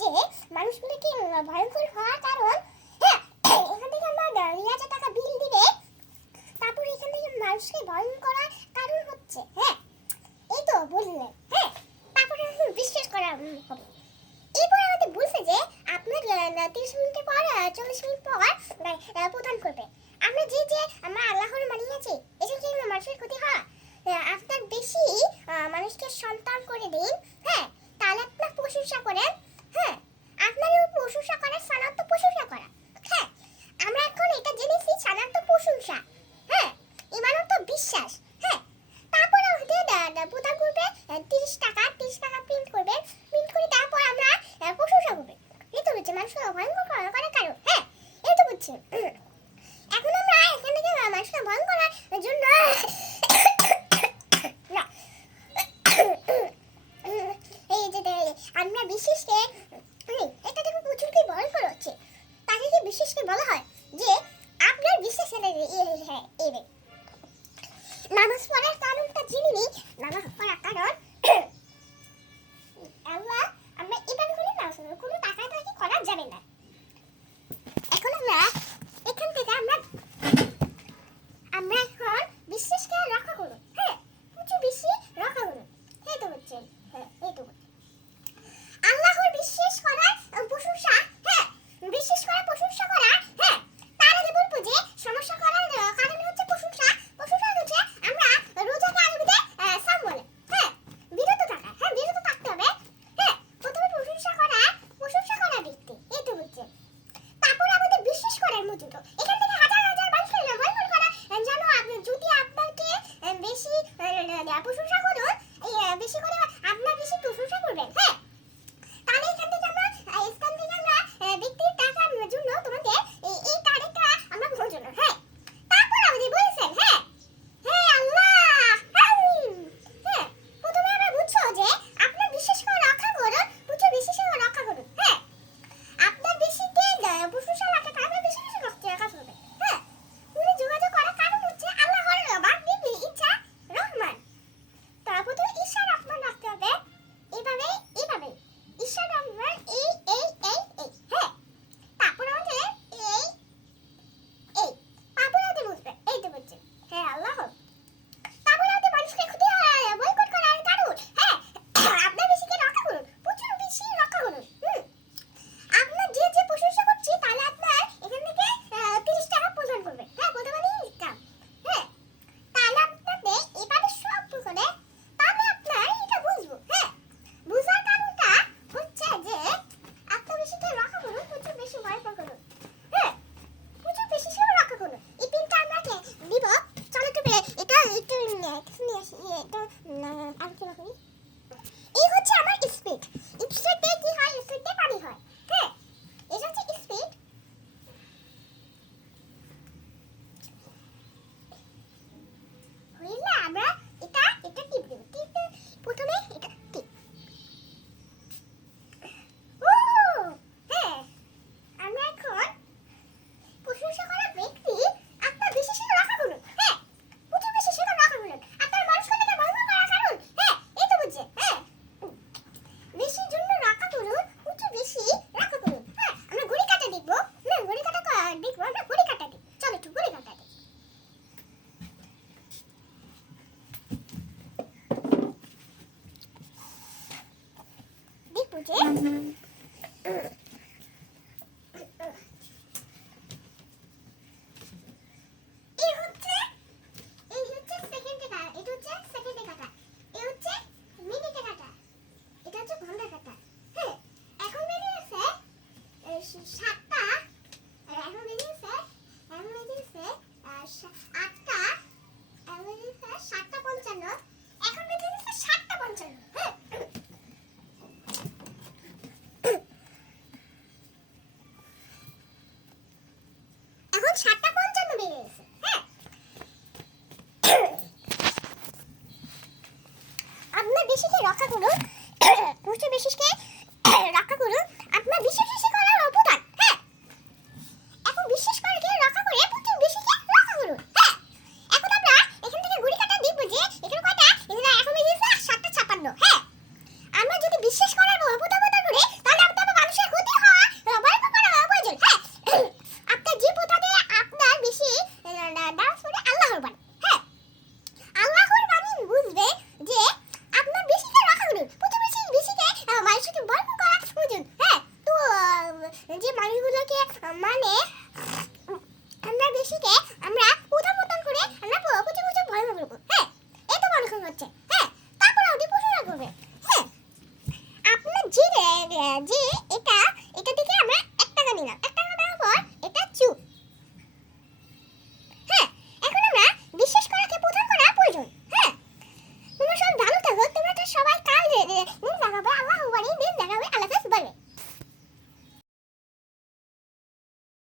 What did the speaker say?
যে মানুষগুলো কি ভয়ঙ্কর হওয়ার কারণ, হ্যাঁ এখান থেকে আমরা 2,000 টাকা বিল দিলে তারপর এখান থেকে মানুষকে ভয়ঙ্কর করার কারণ হচ্ছে, হ্যাঁ এই তো বললেন, হ্যাঁ তারপরে বিশ্বাস করা হবে। এরপর আমাদের বলছে যে আপনার 30 মিনিটের পর 40 মিনিট পর প্রদান করবে। আমরা যে আমরা আল্লাহর মানিয়েছি এসব কি মানুষের ক্ষতি হয়? আপনার বেশি মানুষকে সন্তান করে দিন, হ্যাঁ তাহলে আপনার প্রশংসা করেন, হ্যাঁ আপনার প্রশংসা করার সানাত তো প্রশংসা করা, হ্যাঁ আমরা এখন এটা জেনেছি সানাত তো প্রশংসা, হ্যাঁ ইমানত তো বিশ্বাস, হ্যাঁ তারপর আমাদের প্রদান করবে 30 টাকা প্রিন্ট করবে, প্রিন্ট করে তারপর আমরা প্রশংসা করবে। এই তো হচ্ছে মানুষকে ভয়ঙ্কর করার কারণ, হ্যাঁ এই তো হচ্ছে। এখন আমরা এখান থেকে মানুষকে ভয়ঙ্কর করার জন্য এই যে আমরা বিশেষকে এটা দেখো প্রচুর কি ভয়ঙ্কর হচ্ছে, তাদেরকে বিশেষকে বলা হয় যে আপনার বিশ্বাসের হ্যাঁ এই নামাজ পড়ার কারণটা জেনে নিই। নামাজ পড়ার কারণ আল্লাহ আমরা এভাবে করে নামাজ পড়ব, কোনো টাকা টাকি করা যাবে না। এখন আমরা এখান থেকে আমরা এখন বিশ্বাসকে রক্ষা করব, হ্যাঁ প্রচুর বেশি রক্ষা করব। এই তো হচ্ছে, হ্যাঁ এই তো আল্লাহর বিশ্বাস করার প্রশংসা, হ্যাঁ বিশ্বাস করার প্রশংসা করা, হ্যাঁ তার আগে বলবো যে সমস্যা করার কারণ হচ্ছে প্রশংসা হচ্ছে আমরা রোজাকে আরবিতে সাম বলে, হ্যাঁ বিরত থাকা, হ্যাঁ বিরত থাকতে হবে, হ্যাঁ প্রথমে প্রশংসা করা ব্যক্তি, এই তো হচ্ছে। তারপর আমাদের বিশ্বাস করার মতো তো এখান থেকে হাজার হাজার মানুষকে ভয়ঙ্কর করা, জানো আপনি যদি আপনাকে বেশি প্রশংসা করুন, বেশি করে আপনার বেশি প্রশংসা করবেন, হ্যাঁ তাহলে এখান থেকে আমরা ব্যক্তির টাকার জন্য তোমাকে এই তারিখটা আমরা ঘোষণা, হ্যাঁ তারপর আমাদের বলেছেন, হ্যাঁ হ্যাঁ আল্লাহ হ্যাঁ প্রথমে আমরা বুঝছো যে আপনার বিশ্বাস করে রক্ষা করুন, প্রচুর বিশ্বাস করে রক্ষা করুন, হ্যাঁ আপনার বেশিতে প্রশংসা রাখা আপনার বেশি বেশি রাখা করবে, হ্যাঁ উনি যোগাযোগ করার কারণ হচ্ছে আল্লাহর বান্দির ইচ্ছা রহমান, তারপর তো ঈশা রহমান রাখতে হবে, এইভাবে ঈশা রহমান এই হ্যাঁ তারপর আমাদের তারপর আমাদের বুঝবে, এই তো বুঝছে, হ্যাঁ আল্লাহ তারপর আমাদের মানুষকে ক্ষতি হয় বয়কট করার কারণ, হ্যাঁ আপনার বেশিকে রক্ষা করুন, প্রচুর বেশি রক্ষা করুন, আপনার যে প্রশংসা করছি তাহলে আপনার এখান থেকে 30 টাকা প্রদান করবে, হ্যাঁ প্রথমে ইনকাম, হ্যাঁ তাহলে আপনাদের এবারে সব করে তাহলে আপনার এটা বুঝবো, হ্যাঁ বুঝার কারণটা হচ্ছে যে আপনার বেশিকে রক্ষা করুন, প্রচুর বেশি ভয়ঙ্কর করুন, হ্যাঁ প্রচুর বেশি সেবা রক্ষা করুন। এই পিনটা আপনাকে দিব, চলো একটু এটা একটু নিয়ে আসি, এটা আলোচনা করি। এই হচ্ছে আমার স্পিড দিয়ে কি হয়, স্পিড দিয়ে পানি হয়, হ্যাঁ এটা হচ্ছে স্পিড। হইলে আমরা এটা টিপ দেব, প্রথমে এটা টিপ, ও হ্যাঁ আমরা এখন প্রশংসা করা ব্যক্তি আপনার বেশি সেবা রক্ষা করুন, হ্যাঁ প্রচুর বেশি সেবা রক্ষা করুন, আপনার মানুষকে থেকে ভয়ঙ্কর করার কারণ, হ্যাঁ এই তো বুঝছে, হ্যাঁ বেশির জন্য রক্ষা করুন, প্রচুর বেশি রক্ষা করুন, হ্যাঁ আমরা ঘড়ি কাটা দেখবো, ঘড়ি কাটা দেখবো, আমরা ঘড়ি কাটা দিই, চলো একটু ঘড়ি কাটা দিই। দেখবো যে সেকেন্ডে কাটা, এটা হচ্ছে সেকেন্ডে কাটা, এই হচ্ছে মিনিটে কাটা, এটা হচ্ছে ঘন্টা কাটা, হ্যাঁ এখন বেরিয়েছে 7টা, এখন বেরিয়েছে 8টা, এখন বেরিয়েছে 7:55, এখন বেরিয়েছে 7:55, হ্যাঁ এখন 7:55 বেরিয়েছে, হ্যাঁ আপনার বেশিকে রক্ষা করুন,